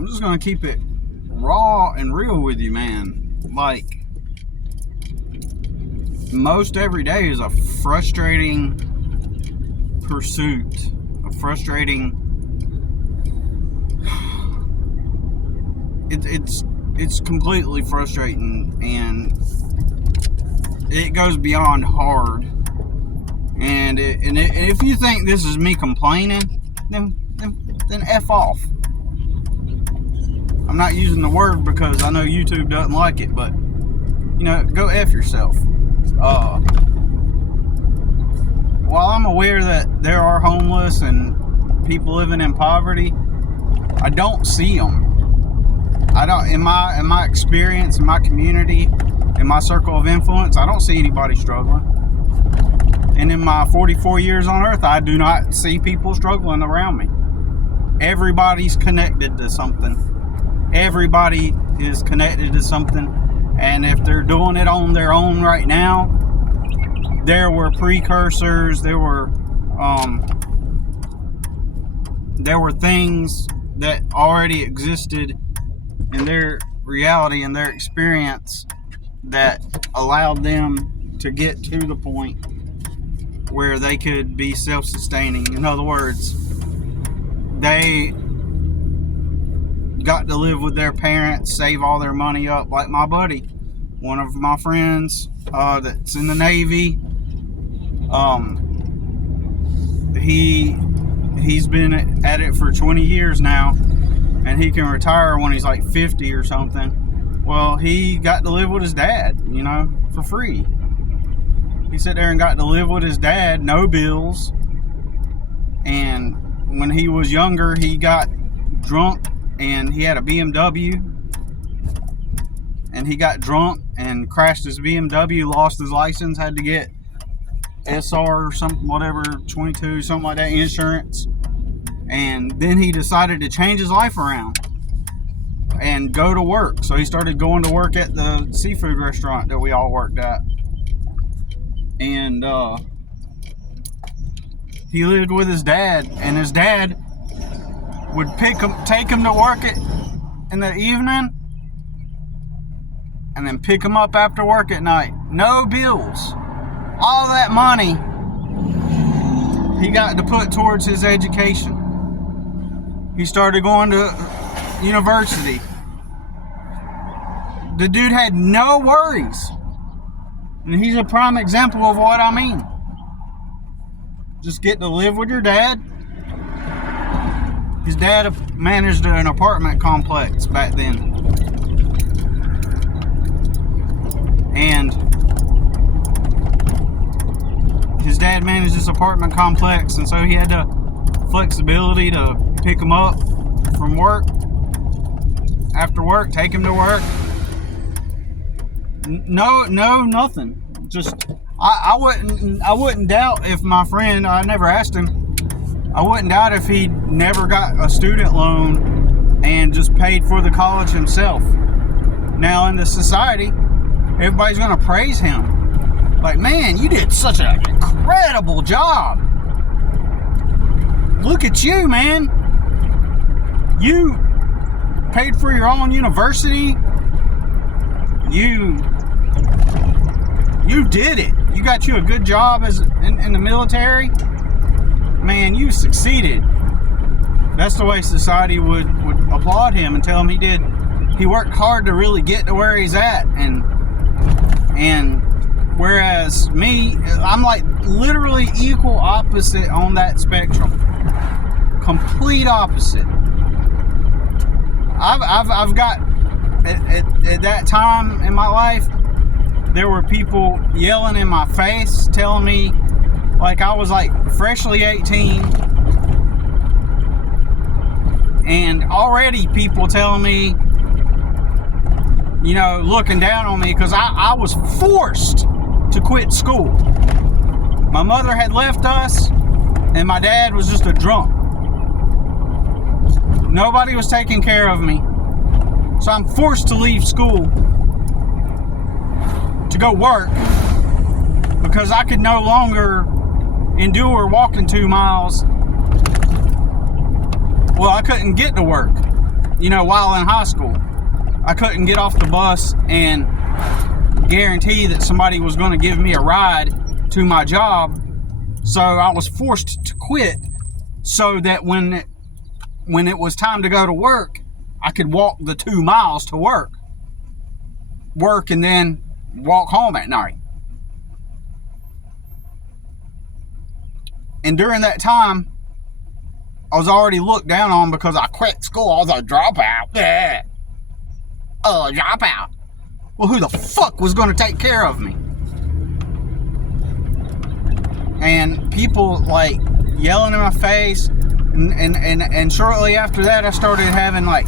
I'm just gonna keep it raw and real with you, man. Like, most every day is a frustrating pursuit, a frustrating. It's completely frustrating, and it goes beyond hard. And if you think this is me complaining, then F off. I'm not using the word because I know YouTube doesn't like it, but go F yourself. While I'm aware that there are homeless and people living in poverty, I don't see them. I don't, in my experience, in my community, in my circle of influence, I don't see anybody struggling. And in my 44 years on earth, I do not see people struggling around me. Everybody's connected to something. Everybody is connected to something. And if they're doing it on their own right now, there were precursors, there were things that already existed in their reality and their experience that allowed them to get to the point where they could be self-sustaining. In other words, they got to live with their parents, save all their money up, like my buddy, one of my friends that's in the Navy. He's been at it for 20 years now, and he can retire when he's like 50 or something. Well, he got to live with his dad, for free. He sat there and got to live with his dad, no bills. And when he was younger, he got drunk, and he had a BMW, and he got drunk and crashed his BMW, lost his license, had to get SR or something, whatever, 22, something like that, insurance. And then he decided to change his life around and go to work. So he started going to work at the seafood restaurant that we all worked at. And he lived with his dad, and his dad would take him to work in the evening, and then pick him up after work at night. No bills. All that money he got to put towards his education. He started going to university. The dude had no worries. And he's a prime example of what I mean. Just get to live with your dad. His dad managed an apartment complex back then. And his dad managed this apartment complex, and so he had the flexibility to pick him up from work, after work, take him to work. No, nothing. Just, I wouldn't doubt if my friend, I never asked him, I wouldn't doubt if he never got a student loan and just paid for the college himself. Now in the society, everybody's gonna praise him. Like, man, you did such an incredible job. Look at you, man. You paid for your own university. You did it. You got you a good job in the military. Man, you succeeded. That's the way society would applaud him and tell him he worked hard to really get to where he's at. And whereas me, I'm like literally equal opposite on that spectrum. Complete opposite. I've got at that time in my life, there were people yelling in my face, telling me like I was like freshly 18, and already people telling me, looking down on me because I was forced to quit school. My mother had left us, and my dad was just a drunk. Nobody was taking care of me, so I'm forced to leave school to go work because I could no longer endure walking 2 miles. Well, I couldn't get to work. while in high school, I couldn't get off the bus and guarantee that somebody was going to give me a ride to my job. So I was forced to quit so that when it was time to go to work, I could walk the 2 miles to work and then walk home at night. And during that time, I was already looked down on because I quit school. I was a dropout. Yeah. Oh, dropout. Well, who the fuck was going to take care of me? And people like yelling in my face, and shortly after that, I started having like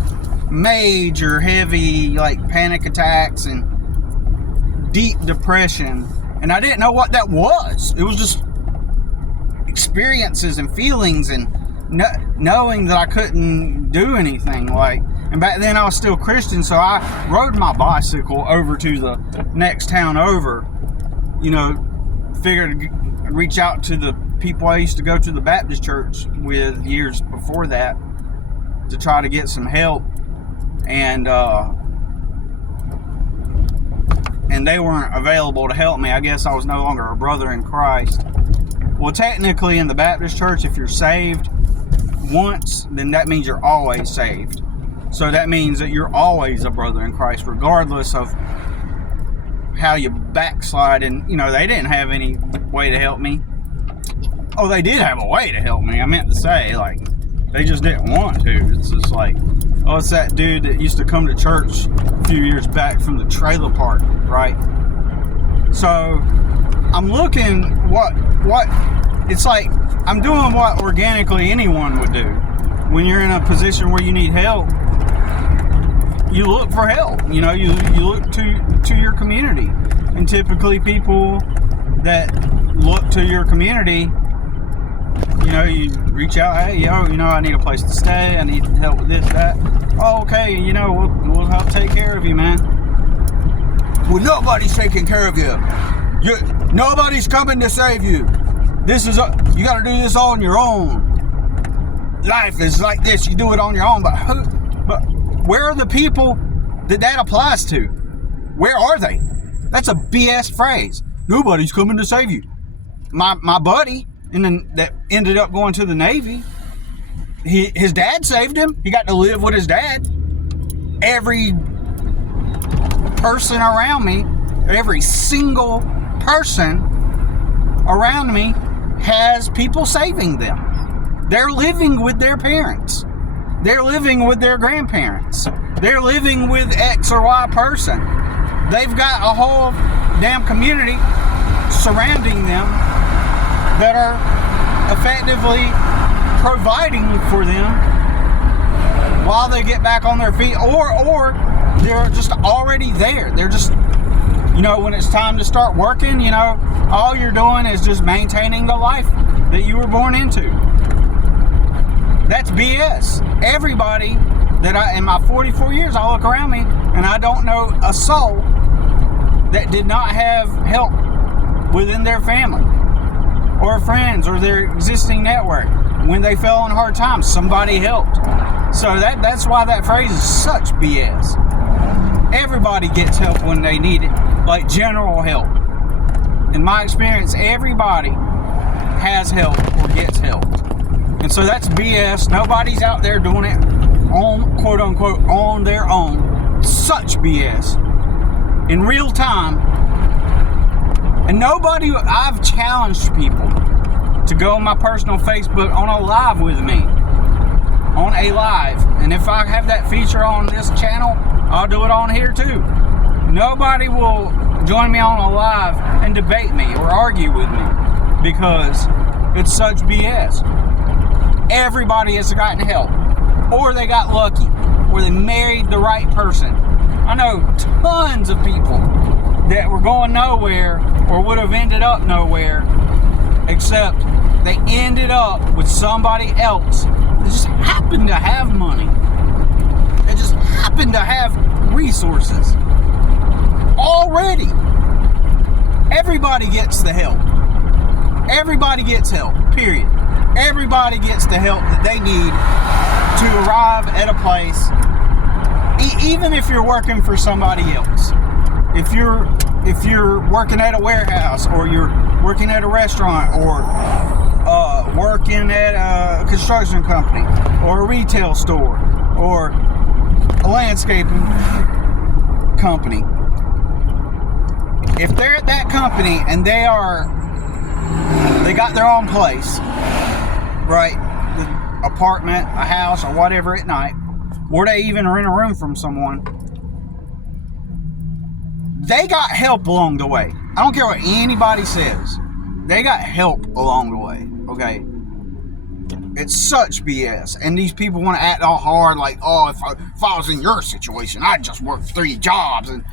major, heavy like panic attacks and deep depression, and I didn't know what that was. It was just experiences and feelings, and knowing that I couldn't do anything. And back then I was still Christian, so I rode my bicycle over to the next town over. Figured I'd reach out to the people I used to go to the Baptist church with years before that to try to get some help, and they weren't available to help me. I guess I was no longer a brother in Christ. Well, technically in the Baptist church, if you're saved once, then that means you're always saved. So that means that you're always a brother in Christ, regardless of how you backslide. And, they didn't have any way to help me. Oh, they did have a way to help me. I meant to say, they just didn't want to. It's just it's that dude that used to come to church a few years back from the trailer park, right? So I'm looking what it's like. I'm doing what organically anyone would do. When you're in a position where you need help, you look for help. You look to your community. And typically people that look to your community, you reach out, hey, I need a place to stay. I need help with this, that. Oh, okay, we'll help take care of you, man. Well, nobody's taking care of you. Nobody's coming to save you. You got to do this on your own. Life is like this. You do it on your own. But where are the people that applies to? Where are they? That's a BS phrase. Nobody's coming to save you. My buddy, that ended up going to the Navy, his dad saved him. He got to live with his dad. Every person around me, every single person around me has people saving them. They're living with their parents. They're living with their grandparents. They're living with X or Y person. They've got a whole damn community surrounding them that are effectively providing for them while they get back on their feet, or they're just already there. They're just, when it's time to start working, all you're doing is just maintaining the life that you were born into. That's BS. Everybody that in my 44 years, I look around me and I don't know a soul that did not have help within their family or friends or their existing network. When they fell on hard times, somebody helped. So that's why that phrase is such BS. Everybody gets help when they need it, like general help. In my experience, everybody has help or gets help. And so that's BS. Nobody's out there doing it on, quote unquote, on their own. Such BS. In real time. And I've challenged people to go on my personal Facebook on a live with me. On a live. And if I have that feature on this channel, I'll do it on here too. Nobody will join me on a live and debate me or argue with me because it's such BS. Everybody has gotten help, or they got lucky, or they married the right person. I know tons of people that were going nowhere or would have ended up nowhere, except they ended up with somebody else that just happened to have money. They just happened to have resources. Already. Everybody gets the help. Everybody gets help, period. Everybody gets the help that they need to arrive at a place even if you're working for somebody else, if you're working at a warehouse, or you're working at a restaurant, or working at a construction company, or a retail store, or a landscaping company, if they're at that company and they got their own place, right, the apartment, a house, or whatever at night, or they even rent a room from someone, they got help along the way. I don't care what anybody says. They got help along the way, okay? It's such BS. And these people want to act all hard like, oh, if I was in your situation, I'd just work 3 jobs and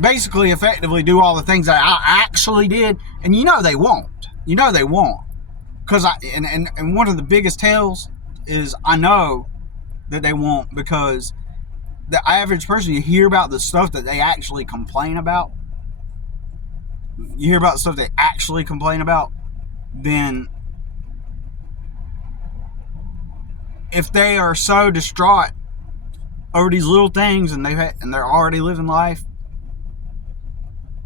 basically effectively do all the things that I actually did. And you know they won't. You know they won't. Because and one of the biggest tells is I know that they won't, because the average person, you hear about the stuff that they actually complain about. You hear about the stuff they actually complain about, then if they are so distraught over these little things and they're already living life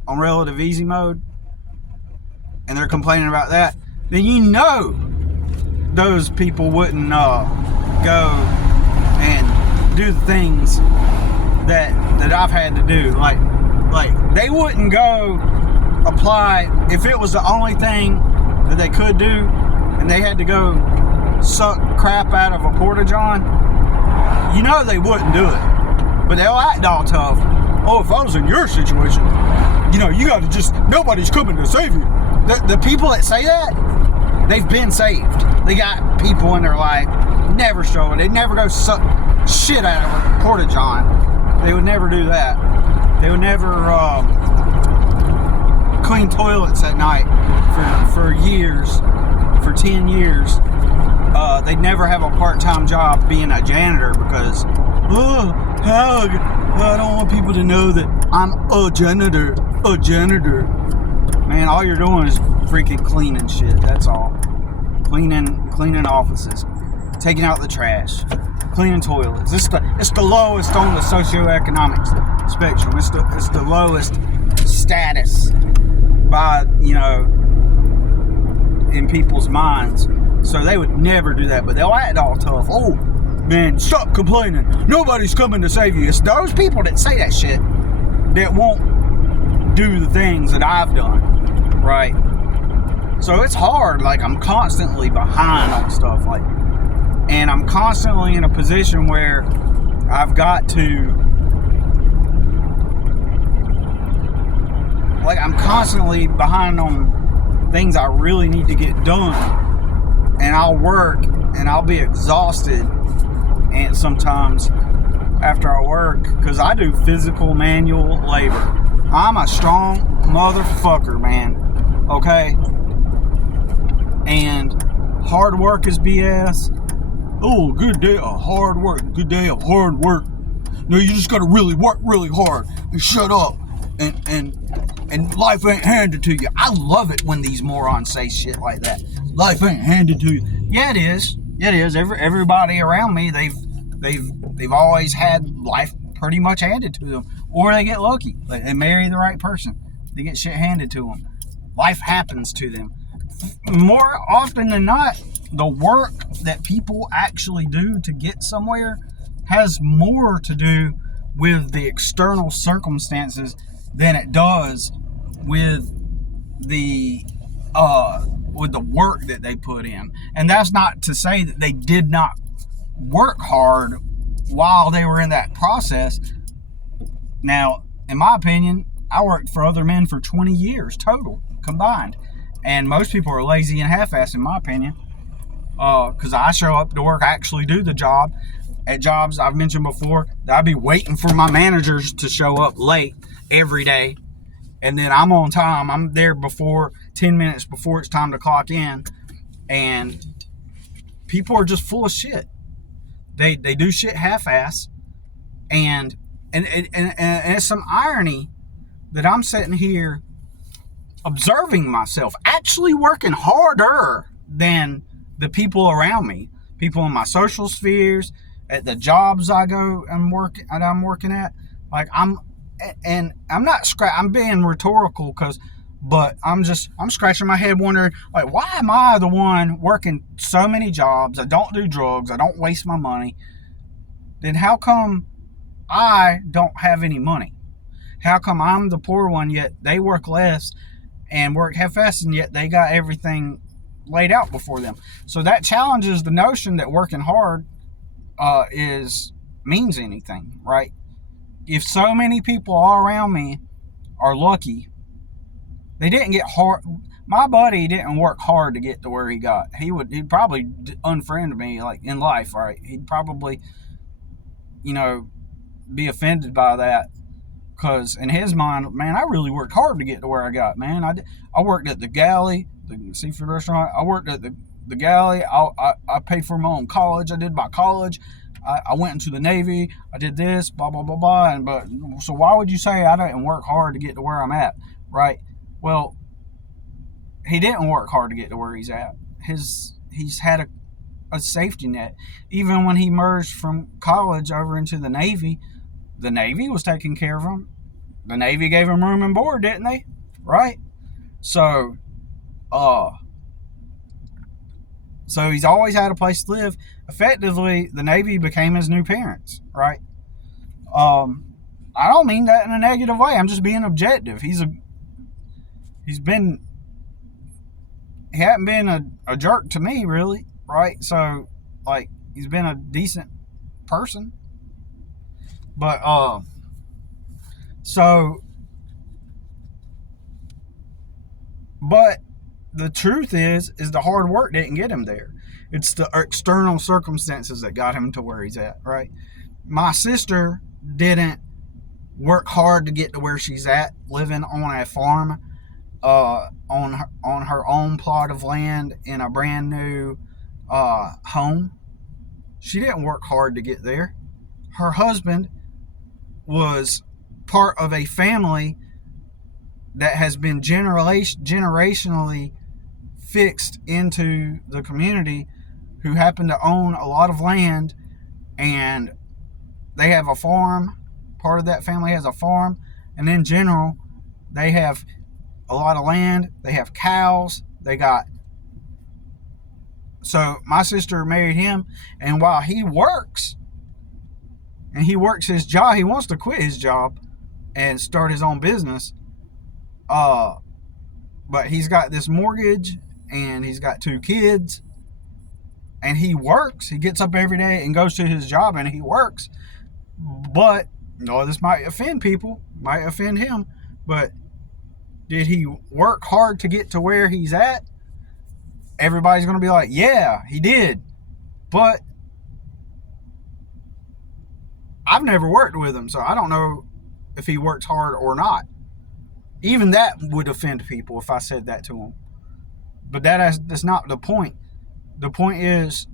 on relative easy mode, and they're complaining about that, then you know those people wouldn't go and do the things that I've had to do. Like they wouldn't go apply if it was the only thing that they could do, and they had to go suck crap out of a porta-john. You know they wouldn't do it, but they'll act all tough. Oh, if I was in your situation, you know, you gotta just, nobody's coming to save you. The people that say that, they've been saved. They got people in their life, never show it. They'd never go suck shit out of a porta-john. They would never do that. They would never clean toilets at night for years, for 10 years. They'd never have a part-time job being a janitor because, I don't want people to know that I'm a janitor. Man, all you're doing is freaking cleaning shit, that's all. Cleaning offices, taking out the trash, cleaning toilets. It's the lowest on the socioeconomic spectrum. It's the lowest status by, you know, in people's minds. So they would never do that, but they'll act all tough. Oh, man, stop complaining. Nobody's coming to save you. It's those people that say that shit that won't do the things that I've done, right? So it's hard. Like, I'm constantly behind on stuff, like, and I'm constantly in a position where I've got to, like, I'm constantly behind on things I really need to get done. And I'll work and I'll be exhausted, and sometimes after I work, because I do physical manual labor. I'm a strong motherfucker, man. Okay? And hard work is BS. Oh, good day of hard work. Good day of hard work. No, you just gotta really work really hard and shut up. And life ain't handed to you. I love it when these morons say shit like that. Life ain't handed to you. Yeah, it is. It is. Everybody around me, they've always had life pretty much handed to them, or they get lucky. Like, they marry the right person, they get shit handed to them. Life happens to them. More often than not, the work that people actually do to get somewhere has more to do with the external circumstances than it does with the work that they put in. And that's not to say that they did not work hard while they were in that process. Now, in my opinion, I worked for other men for 20 years total, combined. And most people are lazy and half-assed, in my opinion. Because I show up to work, I actually do the job. At jobs I've mentioned before, I'd be waiting for my managers to show up late every day. And then I'm on time. I'm there 10 minutes before it's time to clock in. And people are just full of shit. They do shit half-ass. And it's some irony that I'm sitting here observing myself actually working harder than the people around me. People in my social spheres, at the jobs I'm working at. Like I'm not I'm being rhetorical but I'm scratching my head wondering, like, why am I the one working so many jobs? I don't do drugs. I don't waste my money. Then how come I don't have any money? How come I'm the poor one, yet they work less and work half-assed, and yet they got everything laid out before them? So that challenges the notion that working hard means anything, right? If so many people all around me are lucky, they didn't get hard. My buddy didn't work hard to get to where he got. He'd probably unfriend me, like, in life, right? He'd probably, be offended by that, because in his mind, man, I really worked hard to get to where I got, man. I worked at the Galley, the seafood restaurant. I worked at the Galley. I paid for my own college. I did my college. I went into the Navy. I did this, blah, blah, blah, blah. So why would you say I didn't work hard to get to where I'm at, right? Well, he didn't work hard to get to where he's at. He's had a safety net. Even when he merged from college over into the Navy was taking care of him. The Navy gave him room and board, didn't they? Right? So he's always had a place to live. Effectively, the Navy became his new parents, right? I don't mean that in a negative way. I'm just being objective. He hadn't been a jerk to me, really, right? So, like, he's been a decent person. But, but the truth is the hard work didn't get him there. It's the external circumstances that got him to where he's at, right? My sister didn't work hard to get to where she's at, living on a farm, on her own plot of land in a brand new home. She didn't work hard to get there. Her husband was part of a family that has been generationally fixed into the community, who happen to own a lot of land, and they have a farm. Part of that family has a farm, and in general, they have a lot of land. They have cows. So my sister married him, and while he works his job, he wants to quit his job and start his own business. But he's got this mortgage, and he's got 2 kids, and he works. He gets up every day and goes to his job, and he works. But, this might offend people, might offend him, but did he work hard to get to where he's at? Everybody's going to be like, yeah, he did. But I've never worked with him, so I don't know if he works hard or not. Even that would offend people if I said that to him. But that's not the point. The point is,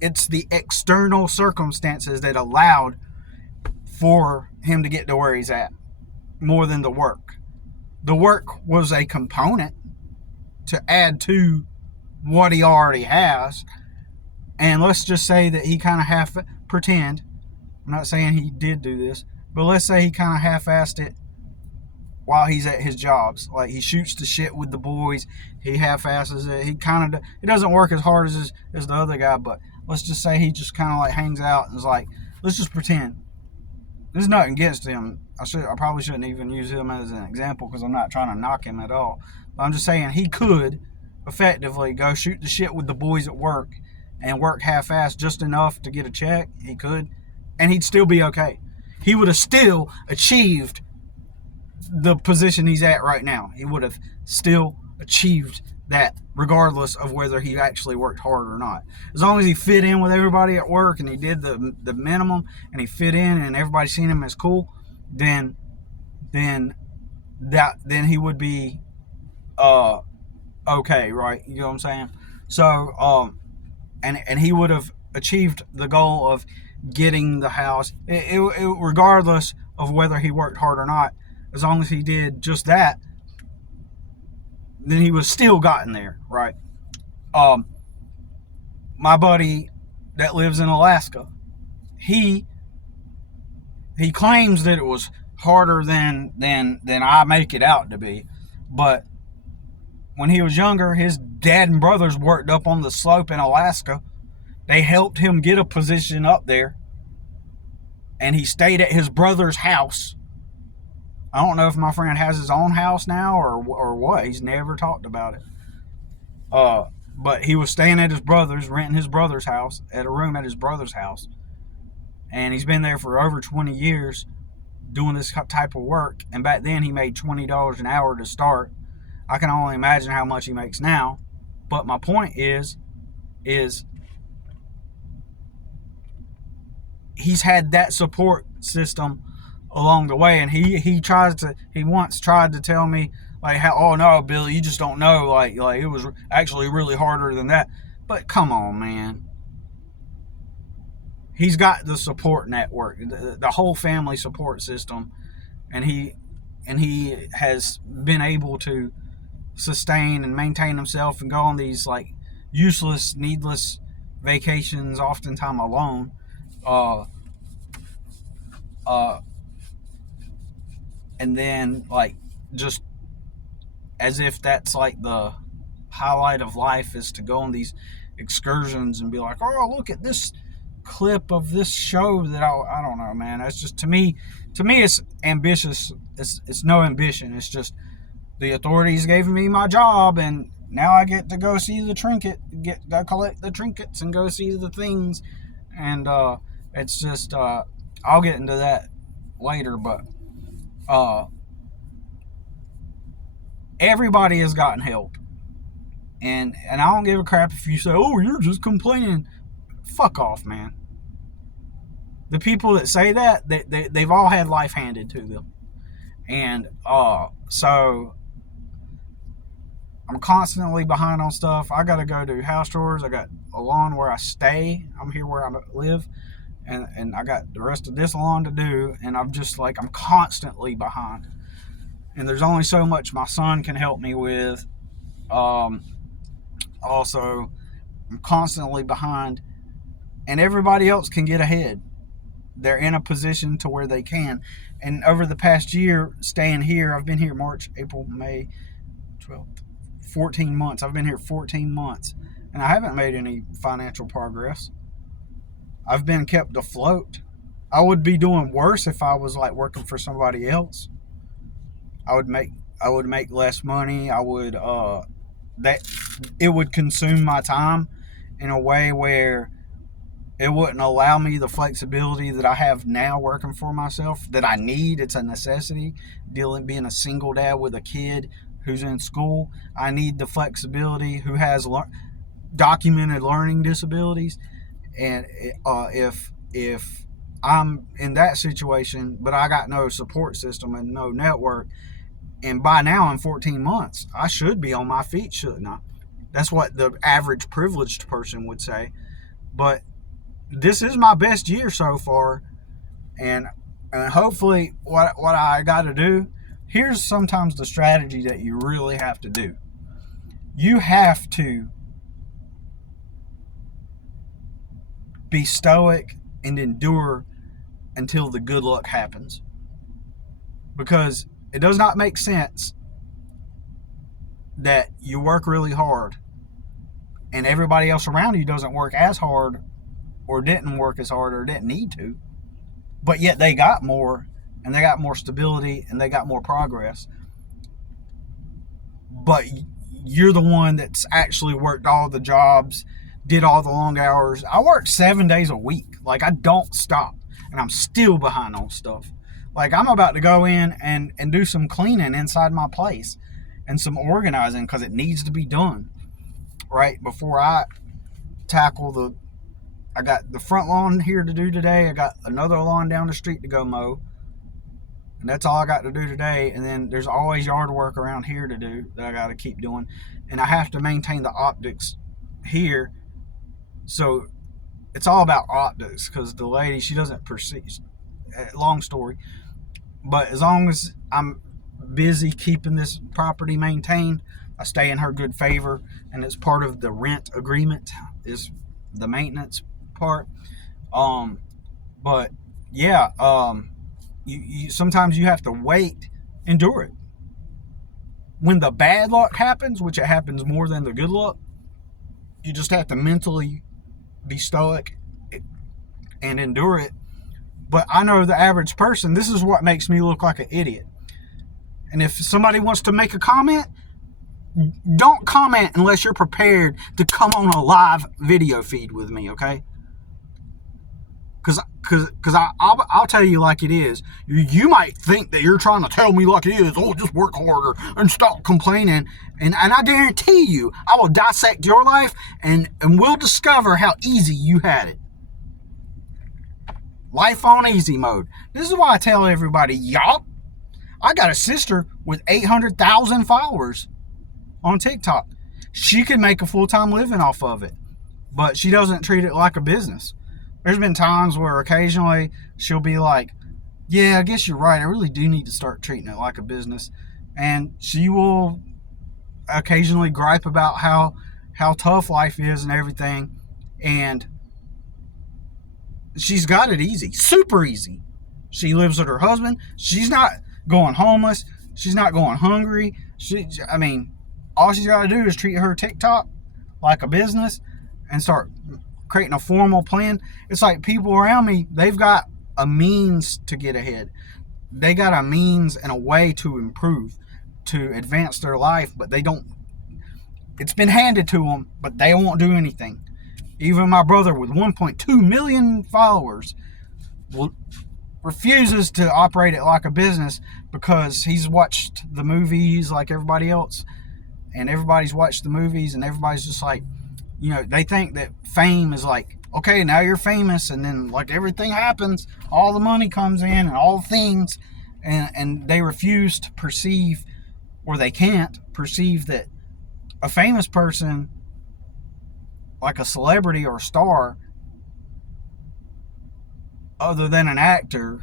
it's the external circumstances that allowed for him to get to where he's at, more than the work. The work was a component to add to what he already has. And let's just say that he kind of pretend, I'm not saying he did do this, but let's say he kind of half-assed it while he's at his jobs. Like, he shoots the shit with the boys, he half-asses it. It doesn't work as hard as the other guy, but let's just say he just kind of like hangs out and is like, let's just pretend. There's nothing against him. I probably shouldn't even use him as an example, because I'm not trying to knock him at all. But I'm just saying he could effectively go shoot the shit with the boys at work and work half-assed just enough to get a check. He could, and he'd still be okay. He would have still achieved the position he's at right now. He would have still achieved that, regardless of whether he actually worked hard or not. As long as he fit in with everybody at work, and he did the minimum, and he fit in, and everybody seen him as cool, then he would be okay, right? You know what I'm saying? So and he would have achieved the goal of getting the house, regardless of whether he worked hard or not. As long as he did just that, then he was still gotten there, right? My buddy that lives in Alaska, he claims that it was harder than I make it out to be. But when he was younger, his dad and brothers worked up on the slope in Alaska. They helped him get a position up there, and he stayed at his brother's house. I don't know if my friend has his own house now or what. He's never talked about it. But he was staying at his brother's, renting his brother's house, at a room at his brother's house. And he's been there for over 20 years doing this type of work. And back then he made $20 an hour to start. I can only imagine how much he makes now. But my point is he's had that support system along the way, and he once tried to tell me like, how, oh no, Billy, you just don't know, like it was actually really harder than that. But come on, man. He's got the support network, the whole family support system, and he has been able to sustain and maintain himself and go on these like useless, needless vacations, oftentimes alone. And then like just as if that's like the highlight of life is to go on these excursions and be like, oh, look at this clip of this show that I don't know, man. That's just to me it's ambitious. It's no ambition. It's just the authorities gave me my job, and now I get to go see the go collect the trinkets and go see the things. And it's just I'll get into that later, but everybody has gotten help, and I don't give a crap if you say, oh, you're just complaining. Fuck off, man. The people that say that, they've all had life handed to them. And so I'm constantly behind on stuff. I got to go do house chores. I got a lawn where I stay. I'm here where I live. And I got the rest of this lawn to do. And I'm just like, I'm constantly behind. And there's only so much my son can help me with. Also, I'm constantly behind. And everybody else can get ahead. They're in a position to where they can. And over the past year, staying here, I've been here March, April, May, 14 months. I've been here 14 months. And I haven't made any financial progress. I've been kept afloat. I would be doing worse if I was like working for somebody else. I would make less money. I would it would consume my time in a way where it wouldn't allow me the flexibility that I have now working for myself, that I need. It's a necessity. Being a single dad with a kid who's in school, I need the flexibility, who has documented learning disabilities. And if I'm in that situation, but I got no support system and no network, and by now in 14 months, I should be on my feet, shouldn't I? That's what the average privileged person would say. But this is my best year so far, and hopefully what I got to do, here's sometimes the strategy that you really have to do. You have to be stoic and endure until the good luck happens, because it does not make sense that you work really hard and everybody else around you doesn't work as hard, or didn't work as hard, or didn't need to, but yet they got more, and they got more stability, and they got more progress. But you're the one that's actually worked all the jobs, did all the long hours. I worked 7 days a week. Like, I don't stop, and I'm still behind on stuff. Like, I'm about to go in and do some cleaning inside my place and some organizing, because it needs to be done right before I tackle I got the front lawn here to do today. I got another lawn down the street to go mow. And that's all I got to do today. And then there's always yard work around here to do that I got to keep doing. And I have to maintain the optics here. So it's all about optics, because the lady, she doesn't perceive. Long story. But as long as I'm busy keeping this property maintained, I stay in her good favor. And it's part of the rent agreement is the maintenance part. But yeah, you sometimes you have to wait, endure it. When the bad luck happens, which it happens more than the good luck, you just have to mentally be stoic and endure it. But I know the average person, this is what makes me look like an idiot. And if somebody wants to make a comment, don't comment unless you're prepared to come on a live video feed with me, okay? Because I'll tell you like it is. You might think that you're trying to tell me like it is. Oh, just work harder and stop complaining. And I guarantee you, I will dissect your life and we'll discover how easy you had it. Life on easy mode. This is why I tell everybody, y'all, I got a sister with 800,000 followers on TikTok. She could make a full-time living off of it, but she doesn't treat it like a business. There's been times where occasionally she'll be like, yeah, I guess you're right. I really do need to start treating it like a business. And she will occasionally gripe about how tough life is and everything. And she's got it easy, super easy. She lives with her husband. She's not going homeless. She's not going hungry. All she's got to do is treat her TikTok like a business and start creating a formal plan. It's like people around me, they've got a means to get ahead. They got a means and a way to improve, to advance their life, but they don't. It's been handed to them, but they won't do anything. Even my brother with 1.2 million followers refuses to operate it like a business because he's watched the movies like everybody else, and everybody's watched the movies, and everybody's just like, they think that fame is like, okay, now you're famous, and then like everything happens, all the money comes in and all things, and they refuse to perceive, or they can't perceive that a famous person, like a celebrity or a star, other than an actor,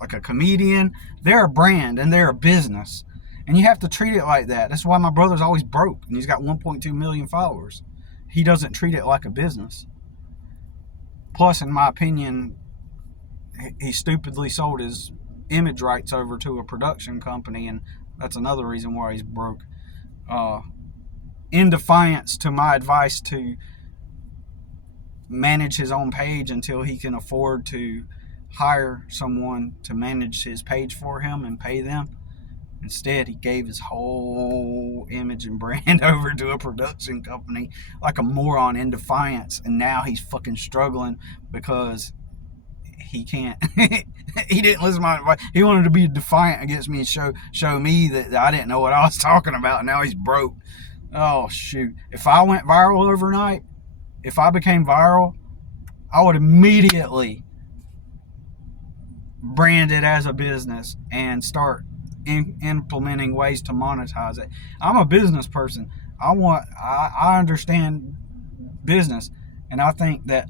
like a comedian, they're a brand and they're a business. And you have to treat it like that. That's why my brother's always broke and he's got 1.2 million followers. He doesn't treat it like a business. Plus, in my opinion, he stupidly sold his image rights over to a production company, and that's another reason why he's broke. In defiance to my advice to manage his own page until he can afford to hire someone to manage his page for him and pay them. Instead, he gave his whole image and brand over to a production company like a moron in defiance. And now he's fucking struggling because he can't. He didn't listen to my advice. He wanted to be defiant against me and show me that I didn't know what I was talking about. And now he's broke. Oh, shoot. If I went viral overnight, if I became viral, I would immediately brand it as a business and start implementing ways to monetize it. I'm a business person. I understand business, and I think that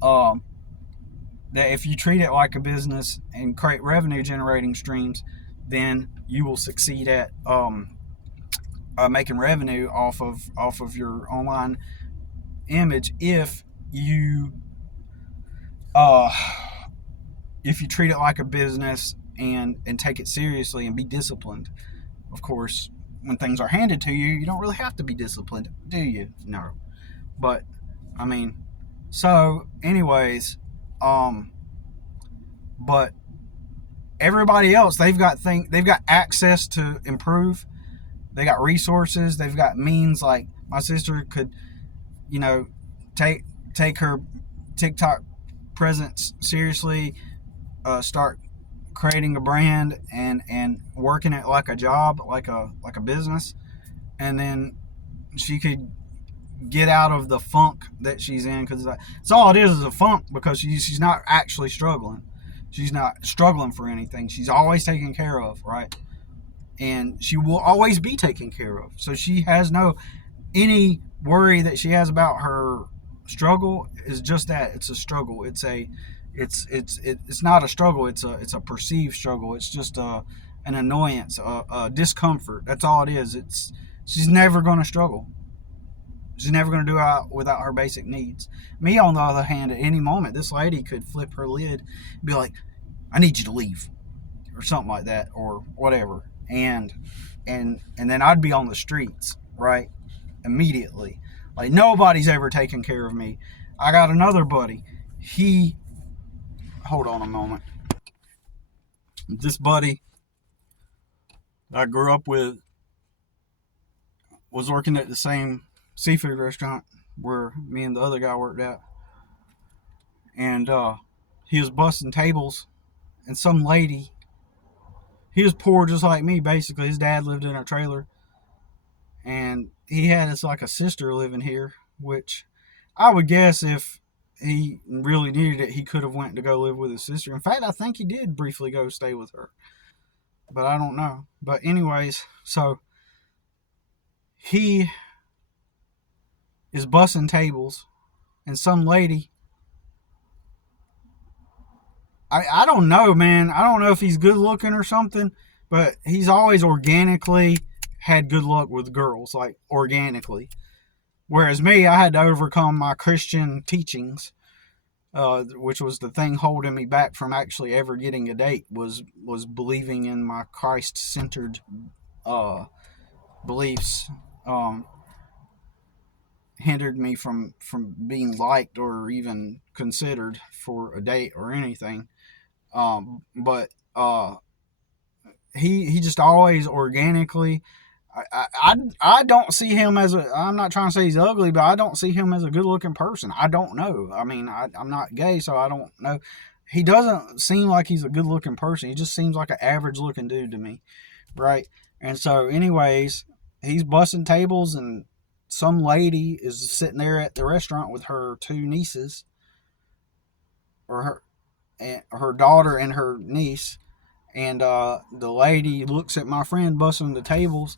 that if you treat it like a business and create revenue generating streams, then you will succeed at making revenue off of your online image if you treat it like a business and take it seriously and be disciplined. Of course, when things are handed to you, you don't really have to be disciplined, do you? No. But so anyways, but everybody else, they've got access to improve. They got resources, they've got means. Like my sister could take her TikTok presence seriously, start creating a brand and working it like a job, like a business, and then she could get out of the funk that she's in, because it's all it is a funk, because she's not actually struggling. She's not struggling for anything. She's always taken care of, right? And she will always be taken care of. So she has any worry that she has about her struggle is just that. It's a struggle. It's not a struggle. It's a perceived struggle. It's just an annoyance, a discomfort. That's all it is. She's never going to struggle. She's never going to do it without her basic needs. Me, on the other hand, at any moment, this lady could flip her lid and be like, I need you to leave, or something like that, or whatever. And then I'd be on the streets, right? Immediately. Like, nobody's ever taken care of me. I got another buddy. Hold on a moment. This buddy I grew up with was working at the same seafood restaurant where me and the other guy worked at. And he was busting tables, and some lady, he was poor just like me, basically. His dad lived in a trailer, and he had like a sister living here, which I would guess if he really needed it, he could have went to go live with his sister. In fact, I think he did briefly go stay with her, but I don't know. But anyways, so he is bussing tables, and some lady, I don't know, man. I don't know if he's good looking or something, but he's always organically had good luck with girls, like organically. Whereas me, I had to overcome my Christian teachings, which was the thing holding me back from actually ever getting a date, was believing in my Christ-centered beliefs. Hindered me from being liked or even considered for a date or anything. But he just always organically. I don't see him as I'm not trying to say he's ugly, but I don't see him as a good looking person. I don't know. I mean, I'm not gay, so I don't know. He doesn't seem like he's a good looking person. He just seems like an average looking dude to me, right? And so, anyways, he's busting tables, and some lady is sitting there at the restaurant with her two nieces, or her daughter and her niece, and the lady looks at my friend busting the tables,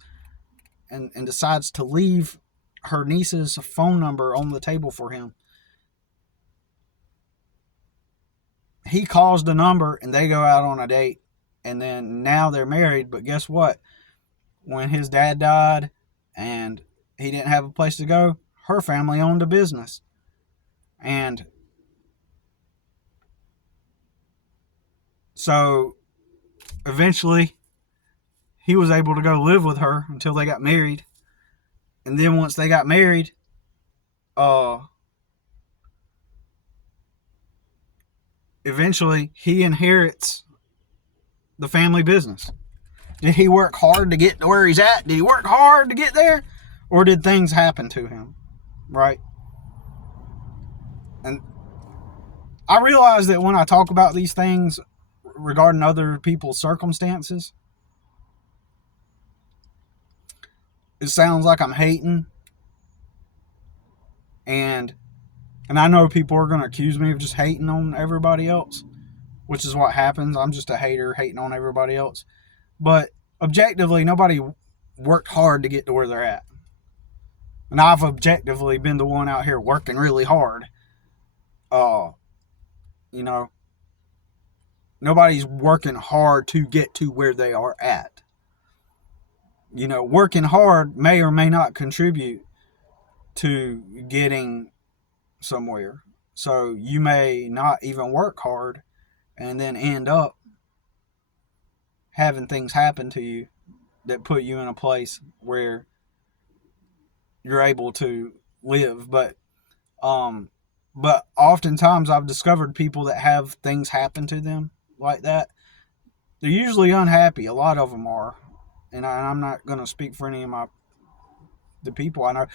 and decides to leave her niece's phone number on the table for him. He calls the number, and they go out on a date, and then now they're married. But guess what? When his dad died and he didn't have a place to go, her family owned a business. And so eventually he was able to go live with her until they got married. And then once they got married, eventually he inherits the family business. Did he work hard to get to where he's at? Did he work hard to get there? Or did things happen to him? Right? And I realize that when I talk about these things regarding other people's circumstances, it sounds like I'm hating. And I know people are going to accuse me of just hating on everybody else, which is what happens. I'm just a hater hating on everybody else. But objectively, nobody worked hard to get to where they're at. And I've objectively been the one out here working really hard. You know, nobody's working hard to get to where they are at. You know, working hard may or may not contribute to getting somewhere. So you may not even work hard and then end up having things happen to you that put you in a place where you're able to live. But oftentimes I've discovered people that have things happen to them like that, they're usually unhappy. A lot of them are. And I'm not going to speak for any of the people I know.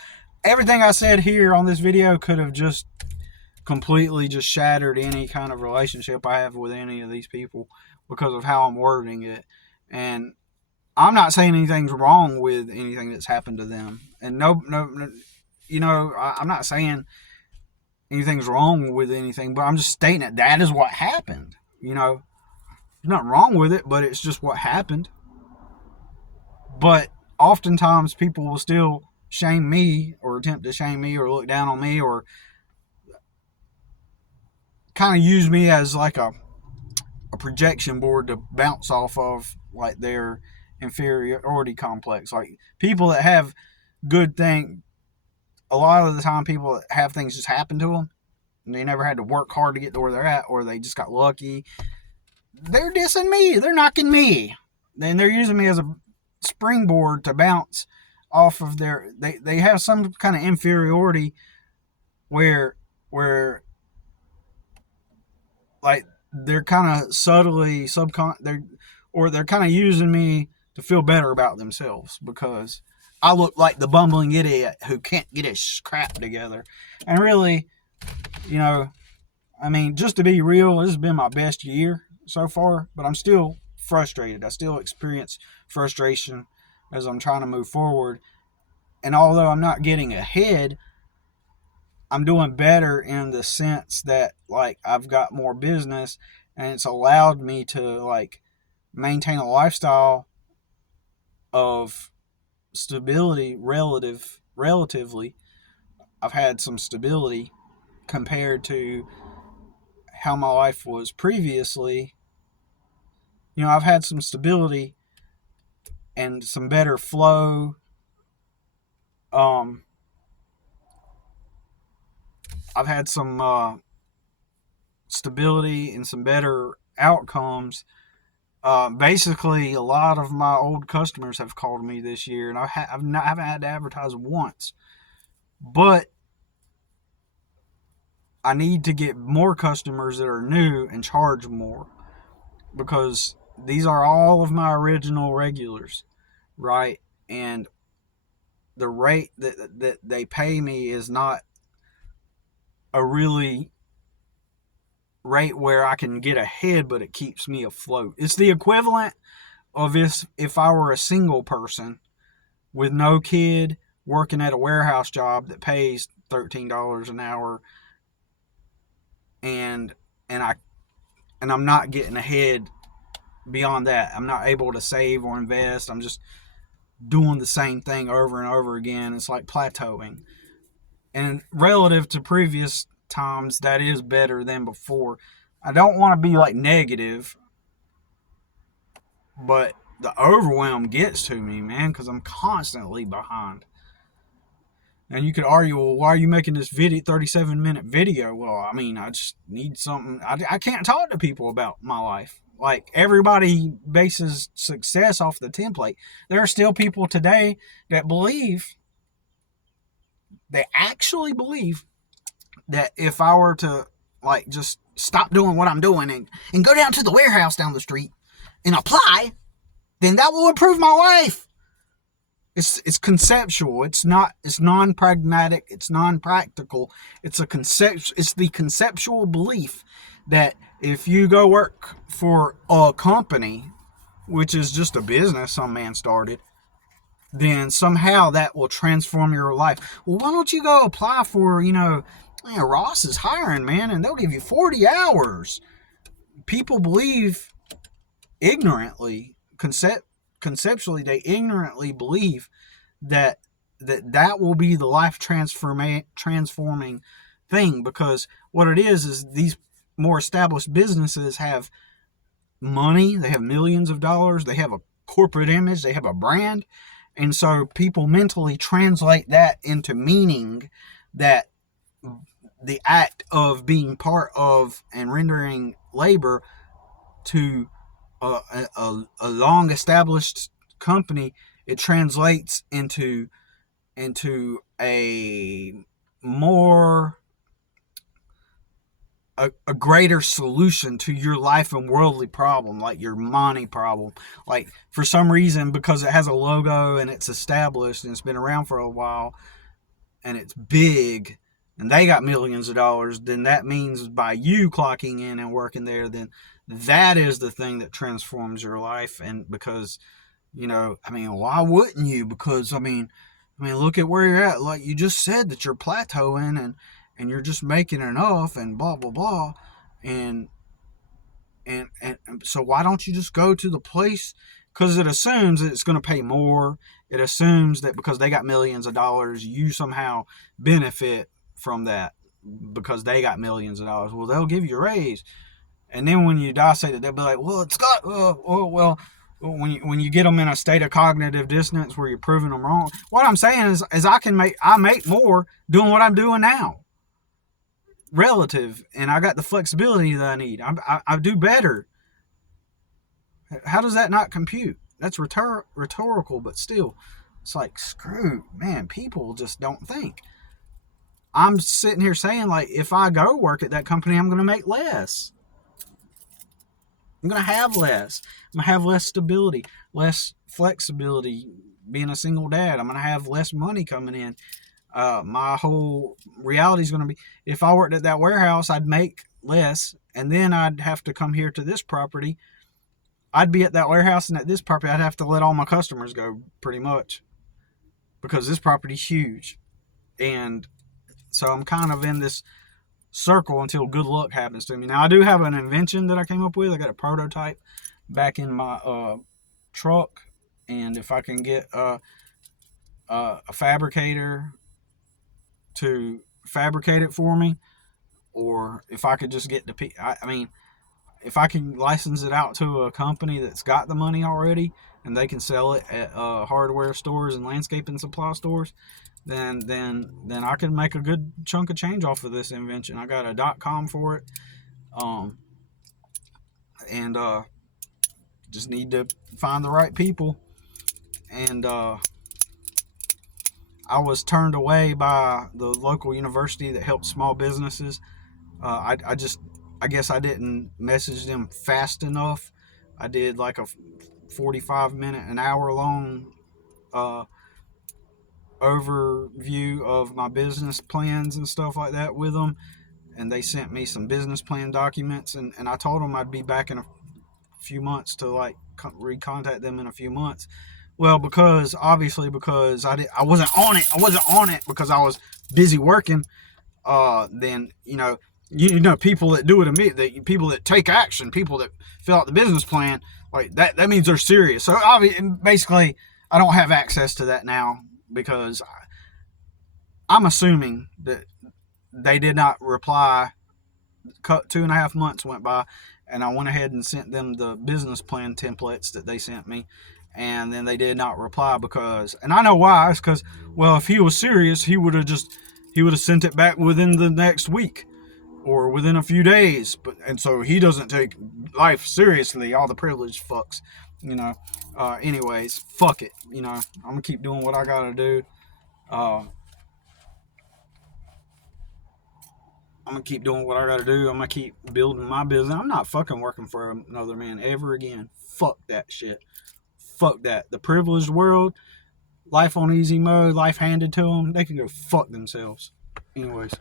Everything I said here on this video could have just completely just shattered any kind of relationship I have with any of these people because of how I'm wording it. And I'm not saying anything's wrong with anything that's happened to them. And no, you know, I'm not saying anything's wrong with anything, but I'm just stating that is what happened. You know, there's nothing wrong with it, but it's just what happened. But oftentimes people will still shame me or attempt to shame me or look down on me or kind of use me as like a projection board to bounce off of, like their inferiority complex. Like people that have good thing, a lot of the time people have things just happen to them. And they never had to work hard to get to where they're at, or they just got lucky. They're dissing me. They're knocking me. And they're using me as a springboard to bounce off of their. They have some kind of inferiority where like they're kind of subtly they're kind of using me to feel better about themselves because I look like the bumbling idiot who can't get his crap together. And really, you know, I mean, just to be real, this has been my best year so far, but I'm still frustrated. I still experience frustration as I'm trying to move forward. And although I'm not getting ahead, I'm doing better in the sense that like I've got more business and it's allowed me to like maintain a lifestyle of stability relatively. I've had some stability compared to how my life was previously. You know, I've had some stability and some better flow. Um, I've had some stability and some better outcomes. Basically, a lot of my old customers have called me this year, and I haven't had to advertise once. But I need to get more customers that are new and charge more because these are all of my original regulars, right? And the rate that they pay me is not a really rate where I can get ahead, but it keeps me afloat. It's the equivalent of if I were a single person with no kid working at a warehouse job that pays $13 an hour and and I and I'm not getting ahead beyond that. I'm not able to save or invest. I'm just doing the same thing over and over again. It's like plateauing. And relative to previous times, that is better than before. I don't want to be like negative, but the overwhelm gets to me, man, because I'm constantly behind. And you could argue, well, why are you making this 37-minute video? Well, I mean, I just need something. I can't talk to people about my life. Like, everybody bases success off the template. There are still people today that they actually believe that if I were to, like, just stop doing what I'm doing and go down to the warehouse down the street and apply, then that will improve my life. It's conceptual. It's non-pragmatic. It's non-practical. It's the conceptual belief that if you go work for a company, which is just a business some man started, then somehow that will transform your life. Well, why don't you go apply for, Ross is hiring, man, and they'll give you 40 hours. People believe ignorantly, conceptually, they ignorantly believe that will be the life transforming thing, because what it is these more established businesses have money, they have millions of dollars, they have a corporate image, they have a brand, and so people mentally translate that into meaning that the act of being part of and rendering labor to a long established company, it translates into a more a greater solution to your life and worldly problem, like your money problem. Like, for some reason, because it has a logo and it's established and it's been around for a while and it's big and they got millions of dollars, then that means by you clocking in and working there, then that is the thing that transforms your life. And because, why wouldn't you? Because, look at where you're at. Like you just said, that you're plateauing and you're just making enough and blah, blah, blah. And so why don't you just go to the place? Because it assumes that it's going to pay more. It assumes that because they got millions of dollars, you somehow benefit from that because they got millions of dollars. Well, they'll give you a raise. And then when you dissect it, they'll be like, well, it's got, well, when you get them in a state of cognitive dissonance where you're proving them wrong. What I'm saying is I make more doing what I'm doing now, relative, and I got the flexibility that I need. I do better. How does that not compute? That's rhetorical, but still, it's like, screw, man. People just don't think. I'm sitting here saying, like, if I go work at that company, I'm going to make less. I'm going to have less. I'm going to have less stability, less flexibility being a single dad. I'm going to have less money coming in. My whole reality is going to be, if I worked at that warehouse, I'd make less, and then I'd have to come here to this property. I'd be at that warehouse, and at this property, I'd have to let all my customers go, pretty much, because this property's huge. And so I'm kind of in this circle until good luck happens to me. Now, I do have an invention that I came up with. I got a prototype back in my truck, and if I can get a fabricator to fabricate it for me, or if I could just get the I mean, if I can license it out to a company that's got the money already and they can sell it at hardware stores and landscaping supply stores, then I can make a good chunk of change off of this invention. I got a .com for it, and just need to find the right people. And I was turned away by the local university that helps small businesses. I guess I didn't message them fast enough. I did like a 45-minute, an hour long overview of my business plans and stuff like that with them, and they sent me some business plan documents, and I told them I'd be back in a few months to like recontact them in a few months. Well, because I wasn't on it because I was busy working. Then people that do it immediately, people that take action, people that fill out the business plan, like that means they're serious. So basically, I don't have access to that now because I'm assuming that they did not reply. 2.5 months went by, and I went ahead and sent them the business plan templates that they sent me, and then they did not reply because, and I know why. It's because, well, if he was serious, he would have sent it back within the next week or within a few days. And so he doesn't take life seriously. All the privileged fucks, anyways, fuck it. I'm gonna keep doing what I gotta do. I'm gonna keep doing what I gotta do. I'm gonna keep building my business. I'm not fucking working for another man ever again. Fuck that shit. Fuck that. The privileged world, life on easy mode, life handed to them, they can go fuck themselves. Anyways.